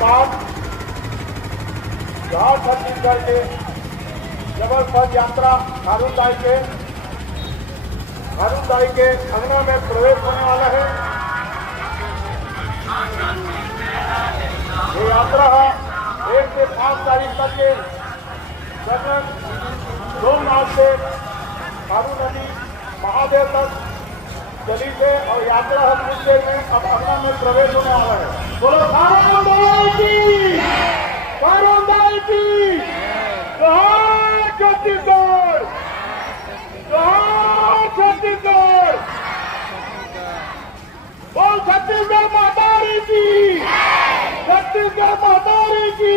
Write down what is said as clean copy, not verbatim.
बाद जहाँ छत्तीसगढ़ के जबल पद यात्रा खारूनदाई के अंगना में प्रवेश होने वाला है। ये यात्रा 1 से 5 तारीख तक के सदन सोमनाथ से खारू नदी महादेव तक चली है और यात्रा हम कुछ देर में अब अंगना में प्रवेश होने वाला है। बोलो खारूनदाई की, खारूनदाई की जोहार छत्तीसगढ़, जोहार छत्तीसगढ़, बोल छत्तीसगढ़ माता की, छत्तीसगढ़ माता की।